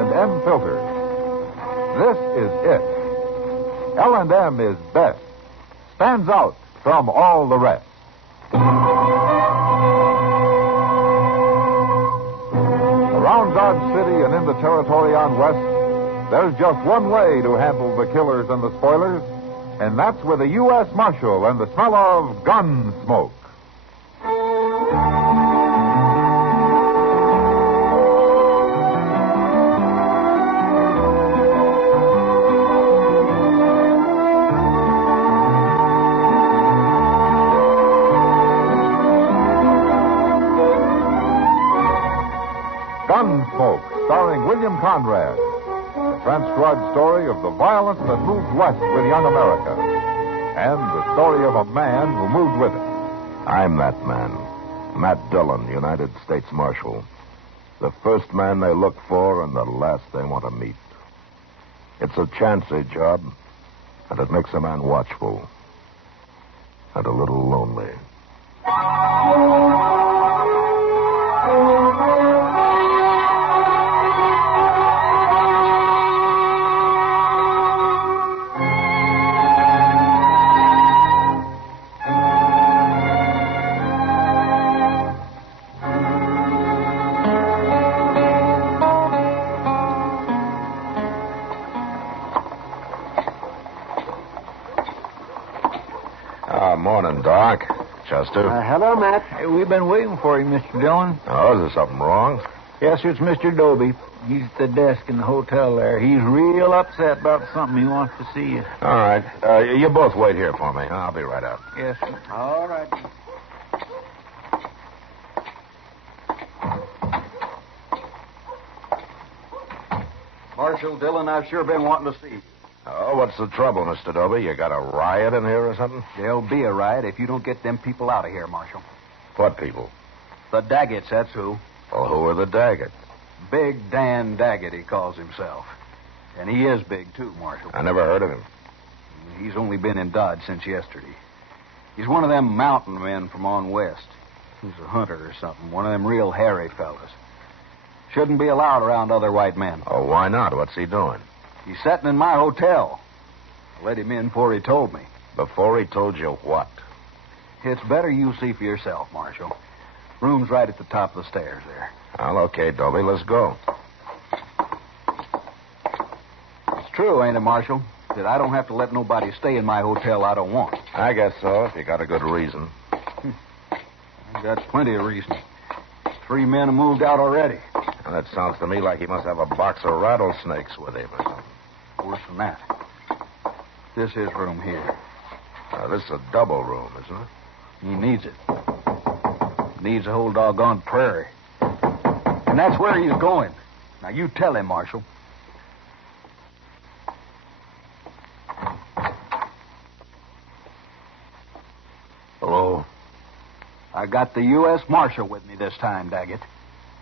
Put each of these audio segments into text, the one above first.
L&M filters. This is it. L&M is best. Stands out from all the rest. Around Dodge City and in the territory on West, there's just one way to handle the killers and the spoilers, and that's with a U.S. Marshal and the smell of Gunsmoke. Gunsmoke, starring William Conrad. The transcribed story of the violence that moved west with young America. And the story of a man who moved with it. I'm that man. Matt Dillon, United States Marshal. The first man they look for and the last they want to meet. It's a chancy job, and it makes a man watchful. And a little lonely. Morning, Doc. Chester. Hello, Matt. Hey, we've been waiting for you, Mr. Dillon. Oh, is there something wrong? Yes, it's Mr. Dobie. He's at the desk in the hotel there. He's real upset about something. He wants to see you. All right. You both wait here for me. I'll be right out. Yes, sir. All right. Marshal Dillon, I've sure been wanting to see you. Oh, what's the trouble, Mr. Dobie? You got a riot in here or something? There'll be a riot if you don't get them people out of here, Marshal. What people? The Daggetts, that's who. Well, who are the Daggetts? Big Dan Daggett, he calls himself. And he is big, too, Marshal. I never heard of him. He's only been in Dodge since yesterday. He's one of them mountain men from on west. He's a hunter or something, one of them real hairy fellas. Shouldn't be allowed around other white men. Oh, why not? What's he doing? He's sitting in my hotel. I let him in before he told me. Before he told you what? It's better you see for yourself, Marshal. Room's right at the top of the stairs there. Well, okay, Dobie, let's go. It's true, ain't it, Marshal, that I don't have to let nobody stay in my hotel I don't want. I guess so, if you got a good reason. I got plenty of reason. 3 men have moved out already. Well, that sounds to me like he must have a box of rattlesnakes with him or something. Worse than that. This is room here. This is a double room, isn't it? He needs it. Needs a whole doggone prairie. And that's where he's going. Now, you tell him, Marshal. Hello? I got the U.S. Marshal with me this time, Daggett.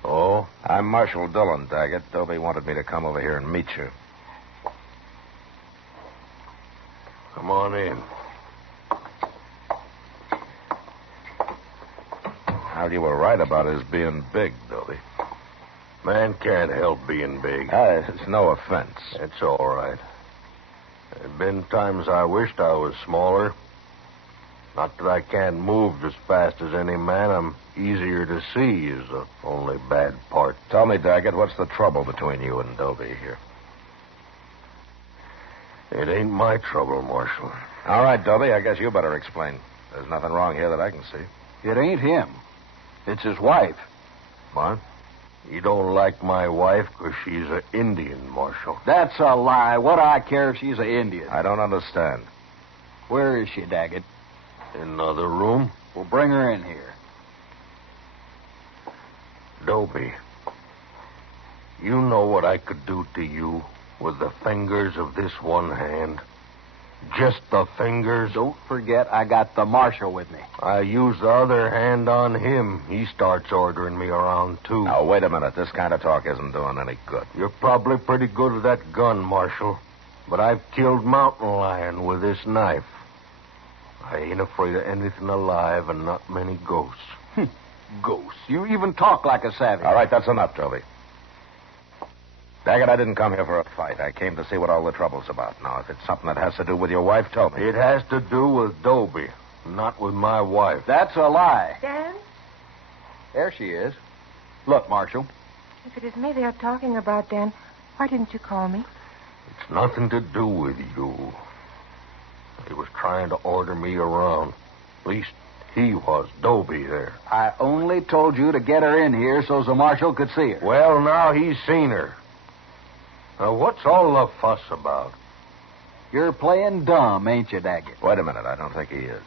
Oh? I'm Marshal Dillon, Daggett. Dobie wanted me to come over here and meet you. Come on in. Well, you were right about his being big, Dobie. Man can't help being big. It's no offense. It's all right. There have been times I wished I was smaller. Not that I can't move as fast as any man. I'm easier to see is the only bad part. Tell me, Daggett, what's the trouble between you and Dobie here? It ain't my trouble, Marshal. All right, Dobie, I guess you better explain. There's nothing wrong here that I can see. It ain't him. It's his wife. What? You don't like my wife because she's an Indian, Marshal. That's a lie. What do I care if she's an Indian? I don't understand. Where is she, Daggett? In another room? Well, bring her in here. Dobie, you know what I could do to you with the fingers of this one hand? Just the fingers? Don't forget I got the Marshal with me. I use the other hand on him. He starts ordering me around, too. Now, wait a minute. This kind of talk isn't doing any good. You're probably pretty good with that gun, Marshal. But I've killed mountain lion with this knife. I ain't afraid of anything alive and not many ghosts. Ghosts? You even talk like a savage. All right, that's enough, Toby. Daggett, I didn't come here for a fight. I came to see what all the trouble's about. Now, if it's something that has to do with your wife, tell me. It has to do with Dobie, not with my wife. That's a lie. Dan? There she is. Look, Marshal. If it is me they are talking about, Dan, why didn't you call me? It's nothing to do with you. He was trying to order me around. At least he was, Dobie there. I only told you to get her in here so the Marshal could see her. Well, now he's seen her. Now, what's all the fuss about? You're playing dumb, ain't you, Daggett? Wait a minute. I don't think he is.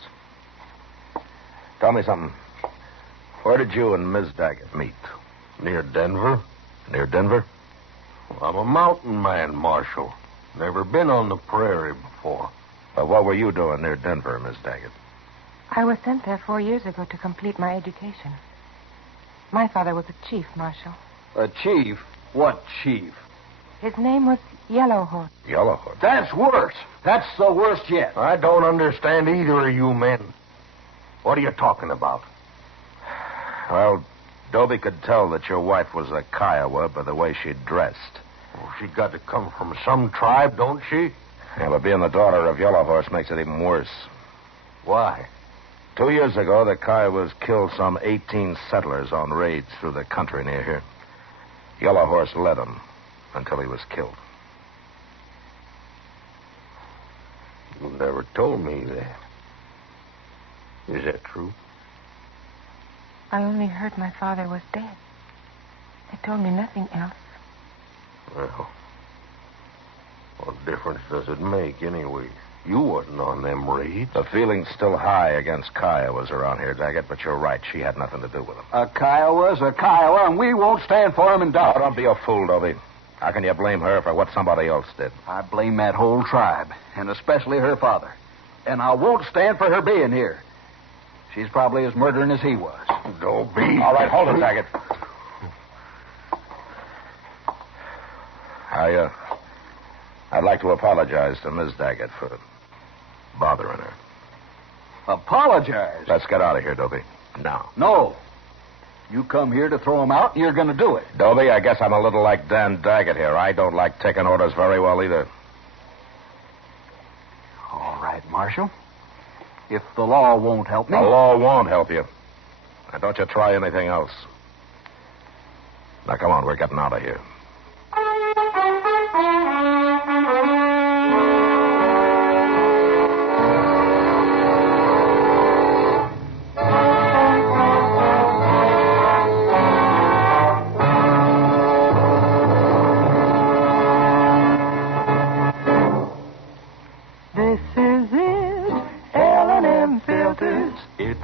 Tell me something. Where did you and Miss Daggett meet? Near Denver? Near Denver? Well, I'm a mountain man, Marshal. Never been on the prairie before. But what were you doing near Denver, Miss Daggett? I was sent there 4 years ago to complete my education. My father was a chief, Marshal. A chief? What chief? His name was Yellowhorse. Yellowhorse? That's worse. That's the worst yet. I don't understand either of you men. What are you talking about? Well, Dobie could tell that your wife was a Kiowa by the way she dressed. Well, she got to come from some tribe, don't she? Yeah, but being the daughter of Yellowhorse makes it even worse. Why? 2 years ago, the Kiowas killed some 18 settlers on raids through the country near here. Yellowhorse led them until he was killed. You never told me that. Is that true? I only heard my father was dead. They told me nothing else. Well, what difference does it make anyway? You wasn't on them raids. The feeling's still high against Kiowas around here, Daggett, but you're right. She had nothing to do with them. A Kiowa's a Kiowa, and we won't stand for him in Dodge. Oh, don't be a fool, Dobie. How can you blame her for what somebody else did? I blame that whole tribe, and especially her father. And I won't stand for her being here. She's probably as murdering as he was. Dobie. All right, hold it, Daggett. I'd like to apologize to Miss Daggett for bothering her. Apologize? Let's get out of here, Dobie. Now. No. You come here to throw him out, and you're going to do it. Dobie, I guess I'm a little like Dan Daggett here. I don't like taking orders very well either. All right, Marshal. If the law won't help me... The law won't help you. Now, don't you try anything else. Now, come on, we're getting out of here.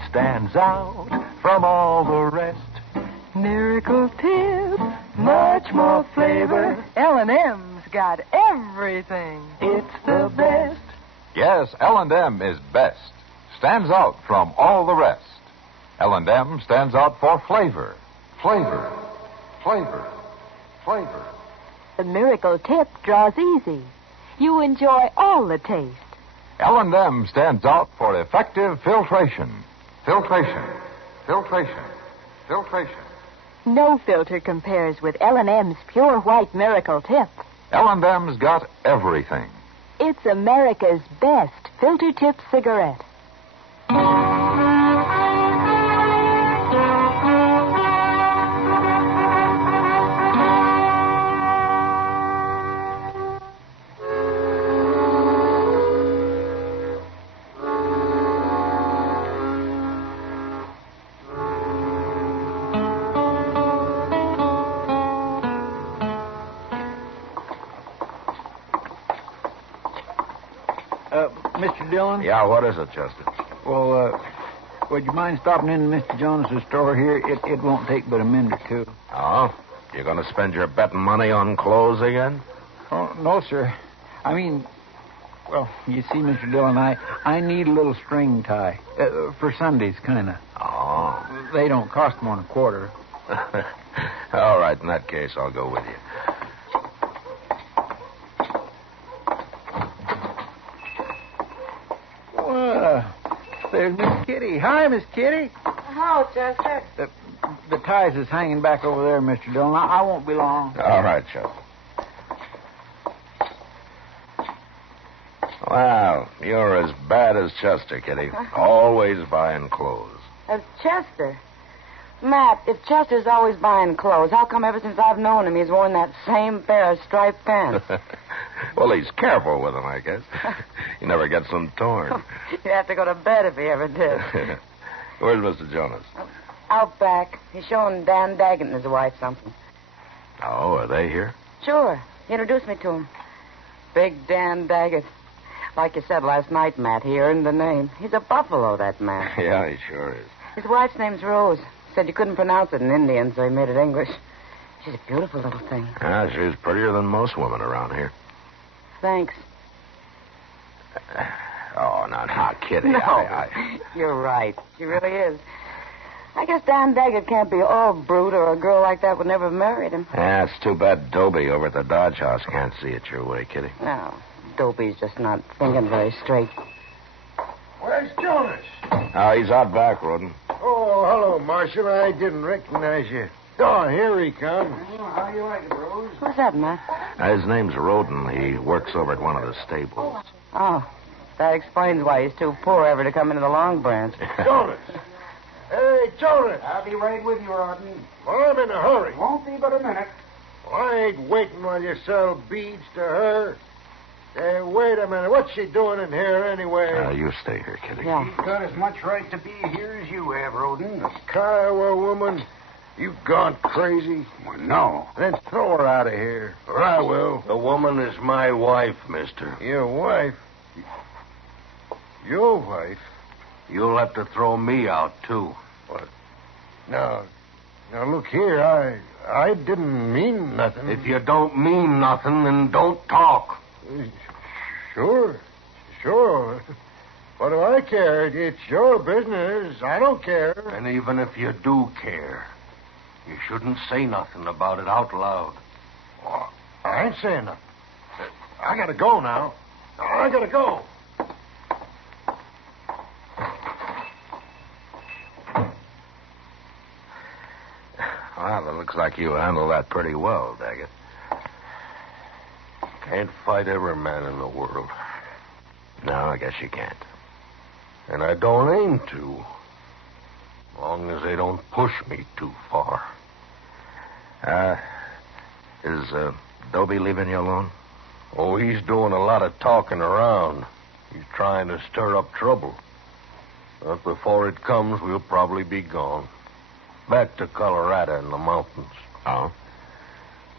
Stands out from all the rest. Miracle tip, much more flavor. L&M's got everything. It's the best. Yes, L&M is best. Stands out from all the rest. L&M stands out for flavor. Flavor. Flavor. Flavor. The miracle tip draws easy. You enjoy all the taste. L&M stands out for effective filtration. Filtration. Filtration. Filtration. No filter compares with L&M's pure white miracle tip. L&M's got everything. It's America's best filter tip cigarette. Mr. Dillon? Yeah, what is it, Chester? Well, would you mind stopping in Mr. Jones's store here? It won't take but a minute or two. Oh? You're going to spend your betting money on clothes again? Oh, no, sir. I mean, well, you see, Mr. Dillon, I need a little string tie. For Sundays, kind of. Oh. They don't cost more than a quarter. All right, in that case, I'll go with you. There's Miss Kitty. Hi, Miss Kitty. How, Chester? The ties is hanging back over there, Mr. Dillon. I won't be long. All right, Chester. Well, you're as bad as Chester, Kitty. Always buying clothes. As Chester? Matt, if Chester's always buying clothes, how come ever since I've known him he's worn that same pair of striped pants? Well, he's careful with them, I guess. He never gets them torn. You'd have to go to bed if he ever did. Where's Mr. Jonas? Out back. He's showing Dan Daggett and his wife something. Oh, are they here? Sure. He introduced me to him. Big Dan Daggett. Like you said last night, Matt, he earned the name. He's a buffalo, that man. Yeah, he sure is. His wife's name's Rose. Said you couldn't pronounce it in Indian, so he made it English. She's a beautiful little thing. Yeah, she's prettier than most women around here. Thanks. Oh, no, Kitty. No, you're right. She really is. I guess Dan Daggett can't be all brute, or a girl like that would never have married him. Yeah, it's too bad Dobie over at the Dodge House can't see it your way, Kitty. No, Dobie's just not thinking very straight. Where's Jonas? Oh, he's out back, Roden. Oh, hello, Marshal. I didn't recognize you. Oh, here he comes. How do you like it, Rose? Who's that, Matt? His name's Roden. He works over at one of the stables. Oh, that explains why he's too poor ever to come into the Long Branch. Jonas. Hey, Jonas. I'll be right with you, Rodney. Well, I'm in a hurry. Won't be but a minute. Well, I ain't waiting while you sell beads to her. Hey, wait a minute. What's she doing in here anyway? You stay here, Kitty. Yeah. She's got as much right to be here as you have, Roden. This Kiowa woman, you gone crazy? Well, no. Then throw her out of here, or I will. The woman is my wife, mister. Your wife? Your wife? You'll have to throw me out, too. What? Now, look here. I didn't mean nothing. If you don't mean nothing, then don't talk. Sure. What do I care? It's your business. I don't care. And even if you do care, you shouldn't say nothing about it out loud. Oh, I ain't saying nothing. I gotta go now. I gotta go. Well, it looks like you handle that pretty well, Daggett. Can't fight every man in the world. No, I guess you can't. And I don't aim to. As long as they don't push me too far. Is Dobie leaving you alone? Oh, he's doing a lot of talking around. He's trying to stir up trouble. But before it comes, we'll probably be gone. Back to Colorado in the mountains. Oh?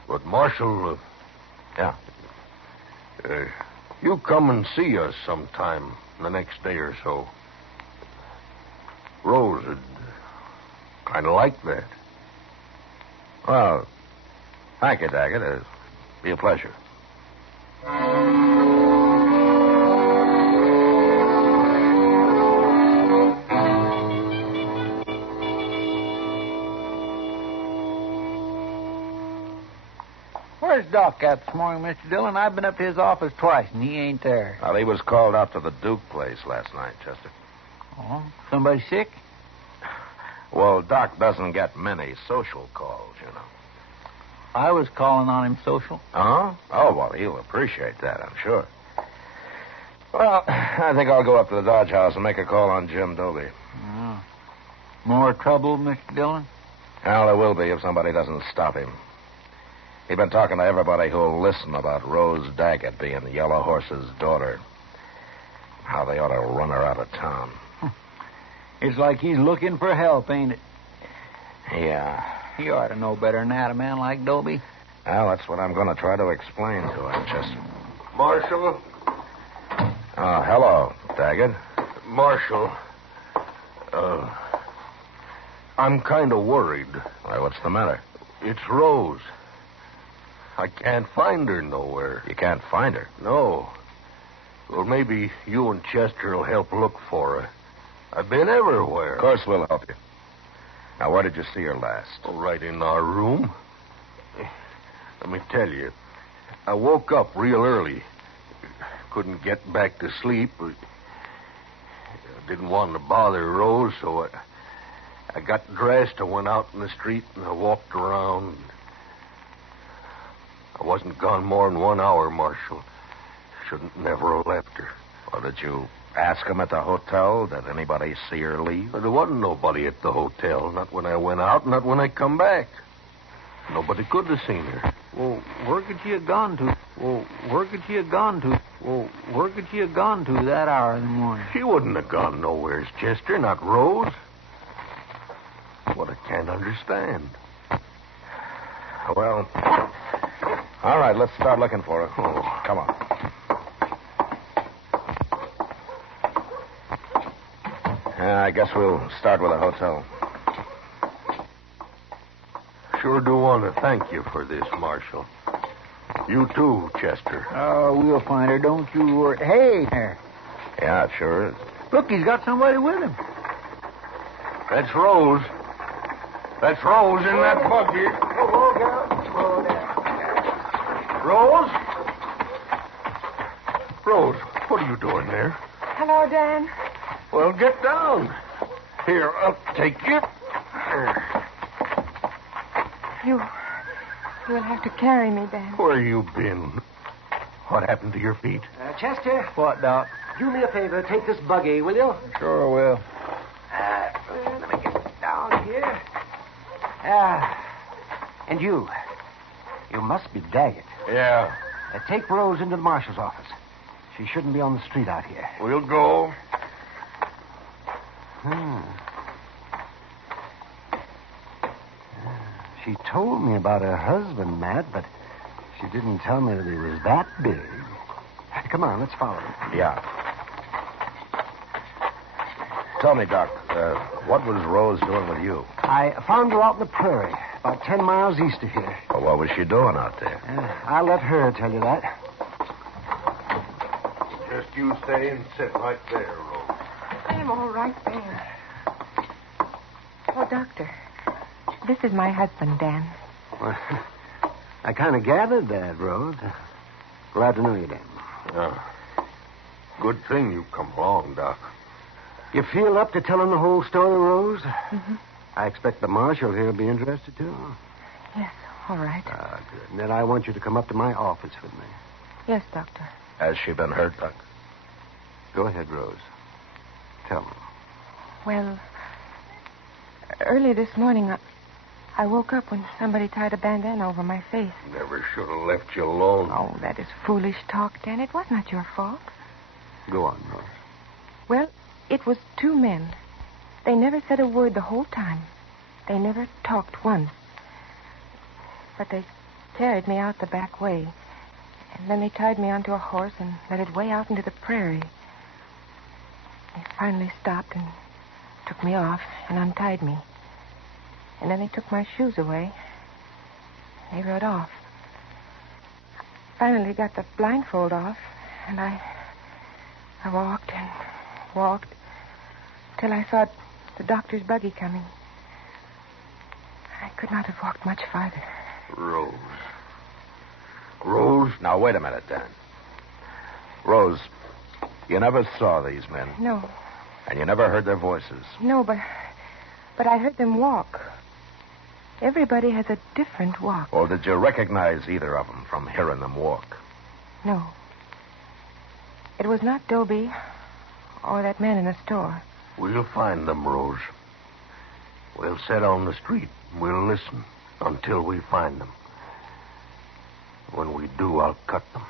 But, Marshal... Yeah. You come and see us sometime the next day or so. Rose would kind of like that. Well, thank you, Daggett. It'll be a pleasure. Where's Doc at this morning, Mr. Dillon? I've been up to his office twice, and he ain't there. Well, he was called out to the Duke place last night, Chester. Oh, somebody sick? Well, Doc doesn't get many social calls, you know. I was calling on him social. Huh? Oh, well, he'll appreciate that, I'm sure. Well, I think I'll go up to the Dodge House and make a call on Jim Dobie. Oh. More trouble, Mr. Dillon? Well, there will be if somebody doesn't stop him. He's been talking to everybody who'll listen about Rose Daggett being the Yellow Horse's daughter. How they ought to run her out of town. It's like he's looking for help, ain't it? Yeah. He ought to know better than that, a man like Dobie. Well, that's what I'm going to try to explain to him, Chester. Marshal? Oh, hello, Daggett. Marshal. I'm kind of worried. Why, what's the matter? It's Rose. I can't find her nowhere. You can't find her? No. Well, maybe you and Chester will help look for her. I've been everywhere. Of course we'll help you. Now, where did you see her last? Oh, right in our room. Let me tell you. I woke up real early. Couldn't get back to sleep. I didn't want to bother Rose, so I got dressed. I went out in the street and I walked around. I wasn't gone more than 1 hour, Marshal. shouldn't never have left her. Well, did you ask him at the hotel? Did anybody see her leave? There wasn't nobody at the hotel. Not when I went out, not when I come back. Nobody could have seen her. Well, where could she have gone to? Where could she have gone to that hour in the morning? She wouldn't have gone nowheres, Chester, not Rose. What I can't understand. Well, all right, let's start looking for her. Oh, come on. I guess we'll start with the hotel. Sure do want to thank you for this, Marshal. You too, Chester. Oh, we'll find her. Don't you worry. Hey, there. Yeah, it sure is. Look, he's got somebody with him. That's Rose. That's Rose in that buggy. Rose? Rose, what are you doing there? Hello, Dan. Well, get down. Here, I'll take you. You will have to carry me, Dan. Where you been? What happened to your feet? Chester? What, Doc? Do me a favor. Take this buggy, will you? Sure will. Let me get down here. And you. You must be Daggett. Yeah. Take Rose into the marshal's office. She shouldn't be on the street out here. We'll go. She told me about her husband, Matt, but she didn't tell me that he was that big. Come on, let's follow him. Yeah. Tell me, Doc, what was Rose doing with you? I found her out in the prairie, about 10 miles east of here. Well, what was she doing out there? I'll let her tell you that. Just you stay and sit right there, Rose. I'm all right there. Oh, Doctor, this is my husband, Dan. Well, I kind of gathered that, Rose. Glad to know you, Dan. Good thing you come along, Doc. You feel up to telling the whole story, Rose? Mm-hmm. I expect the marshal here will be interested, too. Yes, all right. Good. And then I want you to come up to my office with me. Yes, Doctor. Has she been hurt, Doc? Go ahead, Rose. Tell me. Well, early this morning, I woke up when somebody tied a bandana over my face. Never should have left you alone. Oh, that is foolish talk, Dan. It was not your fault. Go on, Rose. Well, it was two men. They never said a word the whole time. They never talked once. But they carried me out the back way. And then they tied me onto a horse and led it way out into the prairie. They finally stopped and took me off and untied me. And then they took my shoes away. They rode off. Finally got the blindfold off, and I walked and walked till I saw the doctor's buggy coming. I could not have walked much farther. Rose. Rose? Now, wait a minute, Dan. Rose, you never saw these men. No. And you never heard their voices. No, but I heard them walk. Everybody has a different walk. Or did you recognize either of them from hearing them walk? No. It was not Dobie or that man in the store. We'll find them, Rose. We'll sit on the street. We'll listen until we find them. When we do, I'll cut them.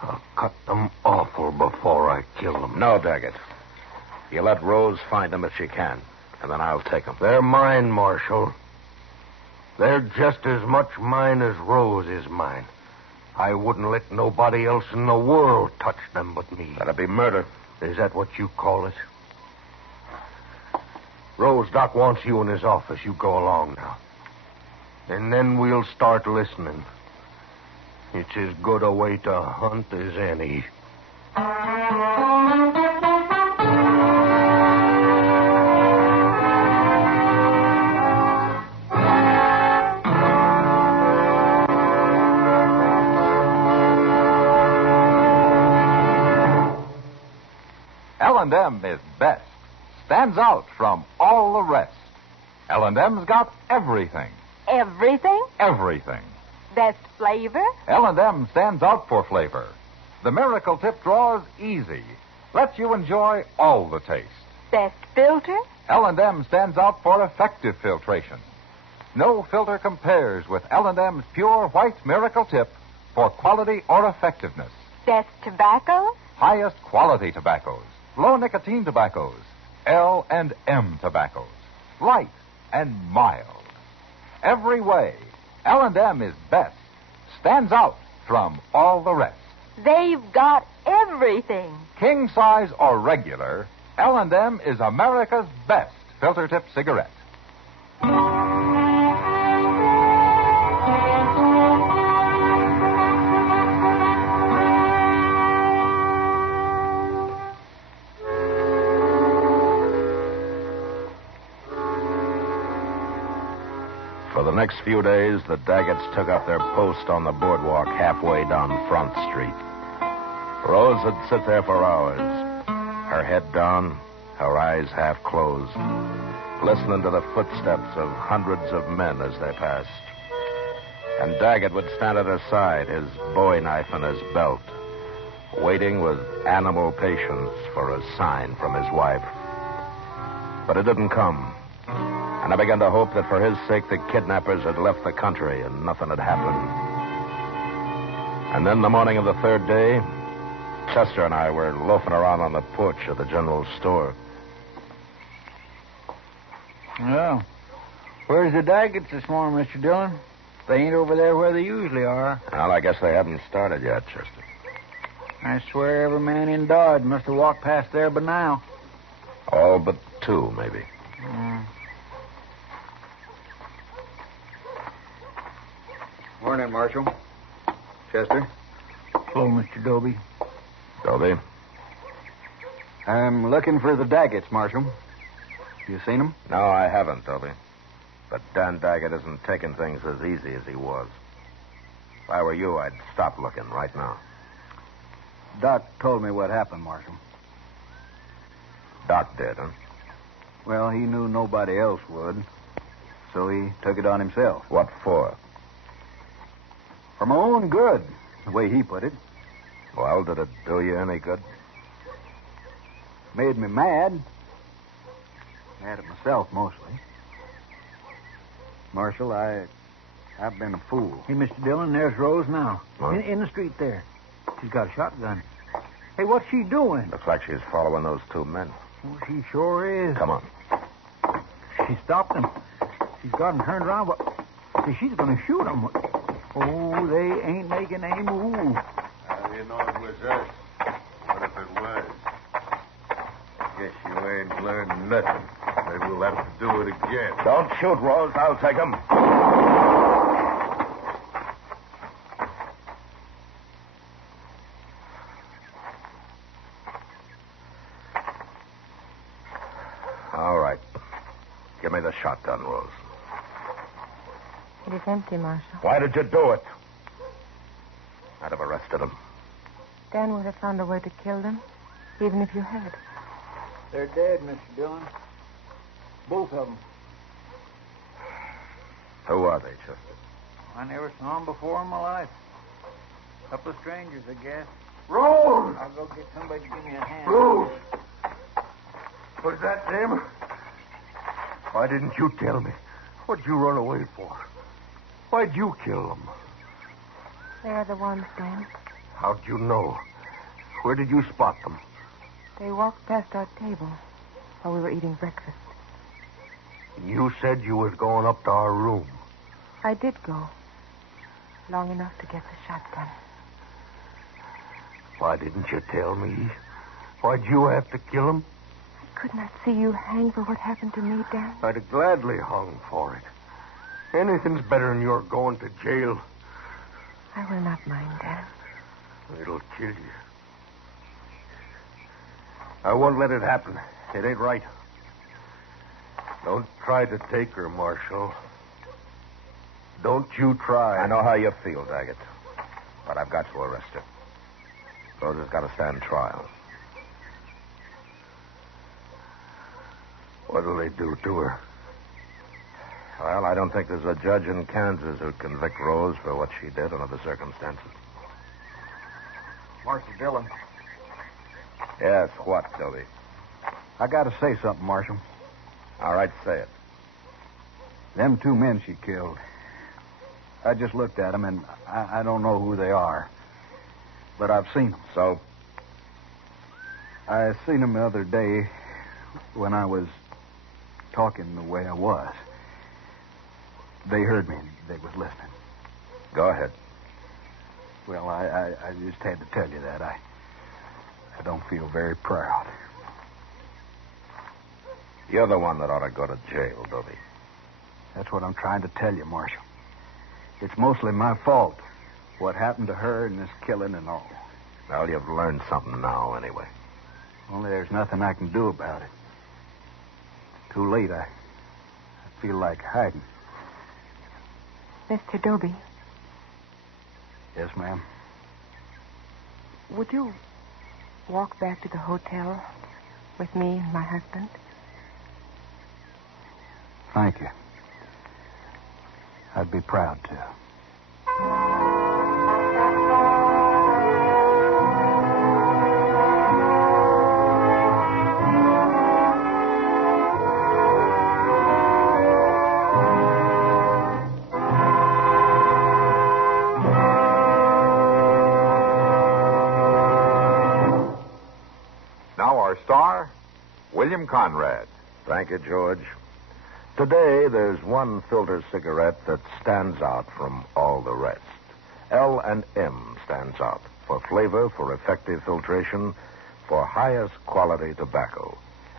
I'll cut them awful before I kill them. No, Daggett. You let Rose find them if she can, and then I'll take them. They're mine, Marshal. They're just as much mine as Rose is mine. I wouldn't let nobody else in the world touch them but me. That'd be murder. Is that what you call it? Rose, Doc wants you in his office. You go along now. And then we'll start listening. It's as good a way to hunt as any. L&M is best. Stands out from all the rest. L&M's got everything. Everything? Everything. Best flavor? L&M stands out for flavor. The Miracle Tip draws easy. Lets you enjoy all the taste. Best filter? L&M stands out for effective filtration. No filter compares with L&M's pure white Miracle Tip for quality or effectiveness. Best tobacco? Highest quality tobaccos, low nicotine tobaccos, L&M tobaccos, light and mild. Every way, L&M is best, stands out from all the rest. They've got everything. King size or regular, L&M is America's best filter tip cigarette. For the next few days, the Daggets took up their post on the boardwalk halfway down Front Street. Rose would sit there for hours, her head down, her eyes half closed, listening to the footsteps of hundreds of men as they passed. And Daggett would stand at her side, his bowie knife in his belt, waiting with animal patience for a sign from his wife. But it didn't come. And I began to hope that for his sake the kidnappers had left the country and nothing had happened. And then the morning of the third day, Chester and I were loafing around on the porch of the general store. Well, where's the Daggets this morning, Mr. Dillon? They ain't over there where they usually are. Well, I guess they haven't started yet, Chester. I swear every man in Dodge must have walked past there by now. All but two, maybe. Morning, Marshal. Chester. Hello, Mr. Doby. Dobie? I'm looking for the Daggets, Marshal. You seen them? No, I haven't, Dobie. But Dan Daggett isn't taking things as easy as he was. If I were you, I'd stop looking right now. Doc told me what happened, Marshal. Doc did, huh? Well, he knew nobody else would, so he took it on himself. What for? For my own good, the way he put it. Well, did it do you any good? Made me mad. Mad at myself, mostly. Marshal, I've been a fool. Hey, Mr. Dillon, there's Rose now. Huh? In the street there. She's got a shotgun. Hey, what's she doing? Looks like she's following those two men. Oh, she sure is. Come on. She stopped them. She's got them turned around, but she's going to shoot them. Oh, they ain't making any move. How do you know it was us? What if it was? Guess you ain't learned nothing. Maybe we'll have to do it again. Don't shoot, Rose. I'll take him. All right. Give me the shotgun, Rose. It is empty, Marshal. Why did you do it? I'd have arrested him. Dan would have found a way to kill them, even if you had. They're dead, Mr. Dillon. Both of them. Who are they, Chester? I never saw them before in my life. Couple of strangers, I guess. Rose! I'll go get somebody to give me a hand. Rose! Was that them? Why didn't you tell me? What'd you run away for? Why'd you kill them? They are the ones, Dan. How'd you know? Where did you spot them? They walked past our table while we were eating breakfast. You said you was going up to our room. I did go. Long enough to get the shotgun. Why didn't you tell me? Why'd you have to kill him? I could not see you hang for what happened to me, Dan. I'd have gladly hung for it. Anything's better than your going to jail. I will not mind, Dan. It'll kill you. I won't let it happen. It ain't right. Don't try to take her, Marshal. Don't you try. I know how you feel, Daggett. But I've got to arrest her. Rose has got to stand trial. What'll they do to her? Well, I don't think there's a judge in Kansas who'd convict Rose for what she did under the circumstances. Marshal Dillon. Yes, what, Dillon? I got to say something, Marshal. All right, say it. Them 2 men she killed. I just looked at them, and I don't know who they are. But I've seen them. So? I seen them the other day when I was talking the way I was. They heard me. They was listening. Go ahead. Well, I just had to tell you that. I don't feel very proud. You're the one that ought to go to jail, Dillon. That's what I'm trying to tell you, Marshal. It's mostly my fault. What happened to her and this killing and all. Well, you've learned something now, anyway. Only there's nothing I can do about it. Too late. I feel like hiding. Mr. Doby, Yes, ma'am. would you walk back to the hotel with me and my husband? Thank you. I'd be proud to. Now our star, William Conrad. Thank you, George. Today, there's one filter cigarette that stands out from all the rest. L&M stands out for flavor, for effective filtration, for highest quality tobacco.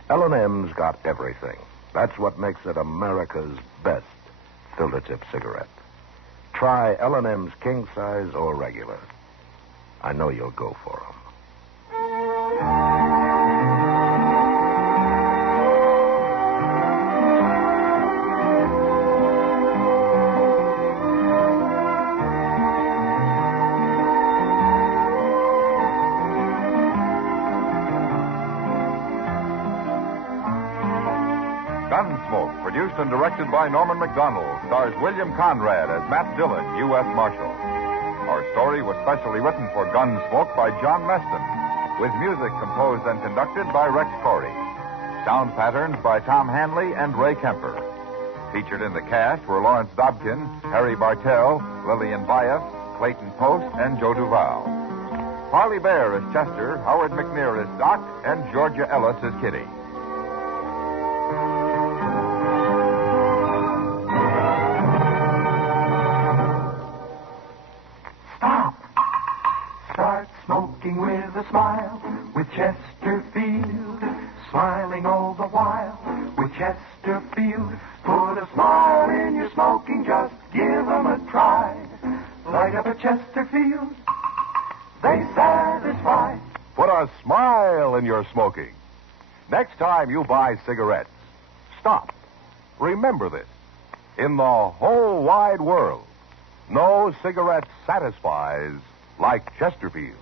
L&M's got everything. That's what makes it America's best filter tip cigarette. Try L&M's king size or regular. I know you'll go for them. Gunsmoke, produced and directed by Norman MacDonnell, stars William Conrad as Matt Dillon, U.S. Marshal. Our story was specially written for Gunsmoke by John Meston, with music composed and conducted by Rex Corey. Sound patterns by Tom Hanley and Ray Kemper. Featured in the cast were Lawrence Dobkin, Harry Bartell, Lillian Bias, Clayton Post, and Joe Duval. Parley Baer is Chester, Howard McNear is Doc, and Georgia Ellis is Kitty. Start smoking with a smile, with Chesterfield, smiling all the while, with Chesterfield. Put a smile in your smoking, just give 'em a try. Light up a Chesterfield, they satisfy. Put a smile in your smoking. Next time you buy cigarettes, stop. Remember this. In the whole wide world, no cigarette satisfies like Chesterfield.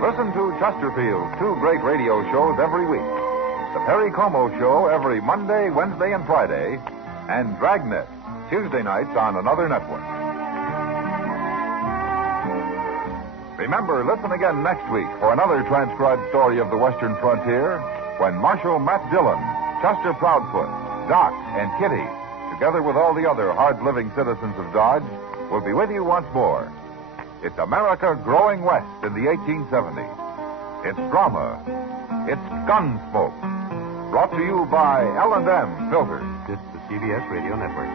Listen to Chesterfield's 2 great radio shows every week. The Perry Como Show every Monday, Wednesday, and Friday, and Dragnet Tuesday nights on another network. Remember, listen again next week for another transcribed story of the Western frontier when Marshal Matt Dillon, Chester Proudfoot, Doc, and Kitty, together with all the other hard-living citizens of Dodge, will be with you once more. It's America growing west in the 1870s. It's drama. It's Gunsmoke. Brought to you by L&M Filters. This is the CBS Radio Network.